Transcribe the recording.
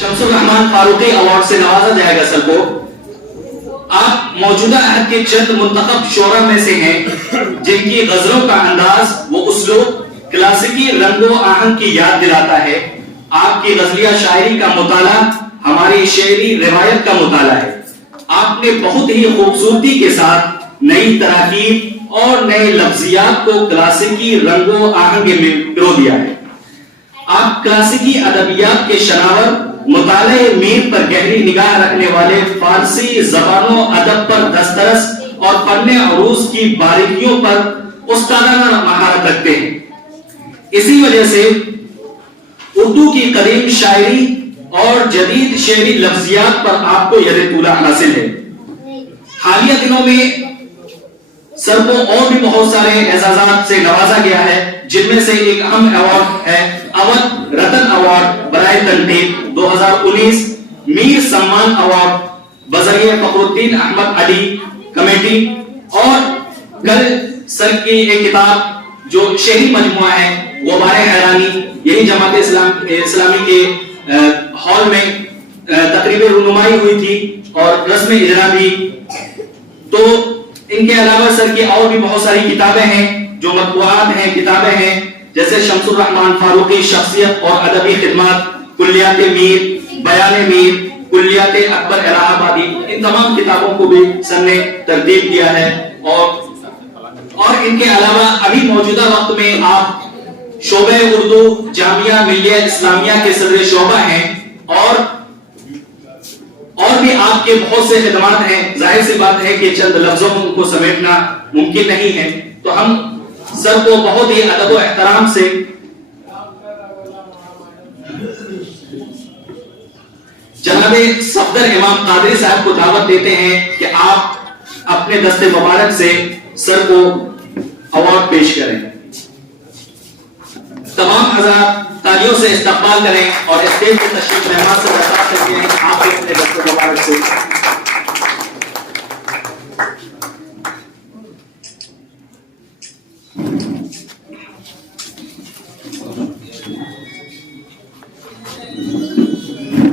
شمس الرحمان Farooqui award سے نوازا جائے گا سر کو. آپ موجودہ عہد کے چند منتخب شعراء میں سے ہیں جن کی غزلوں کا انداز وہ اسلوب کلاسیکی رنگ و آہنگ کی یاد دلاتا ہے. آپ کی غزلیہ شاعری کا مطالعہ ہماری شعری روایت کا مطالعہ ہے. آپ نے بہت ہی خوبصورتی کے ساتھ نئی تراکیب اور نئے لفظیات کو کلاسیکی رنگ و آہنگ میں پرو دیا ہے. آپ کلاسیکی ادبیات کے شناور مطالعے میر پر گہری نگاہ رکھنے والے فارسی زبان و ادب پر دسترس اور فن عروض کی باریکیوں پر استادانہ مہارت رکھتے ہیں. اسی وجہ سے اردو کی قدیم شاعری اور جدید شعری لفظیات پر آپ کو ید طولہ حاصل ہے. حالیہ دنوں میں سر کو اور بھی بہت سارے اعزازات سے نوازا گیا ہے جن میں سے ایک اہم ایوارڈ ہے اودھ رتن ایوارڈ برائے تنقید 2019 میر سمان ایوارڈ بذریعہ فخر الدین احمد علی کمیٹی. اور کل سر کی ایک کتاب جو شہری مجموعہ ہے وہ بارے حیرانی یہی جماعت اسلامی کے ہال میں تقریب رونمائی ہوئی تھی اور رسم اجرا بھی. تو ان کے علاوہ سر کی اور بھی بہت ساری کتابیں ہیں جو مطبوعات ہیں کتابیں ہیں جیسے شمس الرحمان فاروقی شخصیت اور ادبی خدمات کلیات میر بیان میر کلیات اکبر الہ آبادی ان تمام کتابوں کو بھی سر نے ترتیب کیا ہے. اور ان کے علاوہ ابھی موجودہ وقت میں آپ شعبہ اردو جامعہ ملیہ اسلامیہ کے صدر شعبہ ہیں اور بھی آپ کے بہت سے خدمات ہیں. ظاہر سی بات ہے کہ چند لفظوں کو سمیٹنا ممکن نہیں ہے تو ہم سر کو بہت ہی ادب و احترام سے جناب صفدر امام قادری صاحب کو دعوت دیتے ہیں کہ آپ اپنے دست مبارک سے سر کو ایوارڈ پیش کریں. تمام حضرات تالیوں سے استقبال کریں اور اسٹیج کی تشریف مہمان سے درخواست کرتے ہیں آپ اپنے دست مبارک سے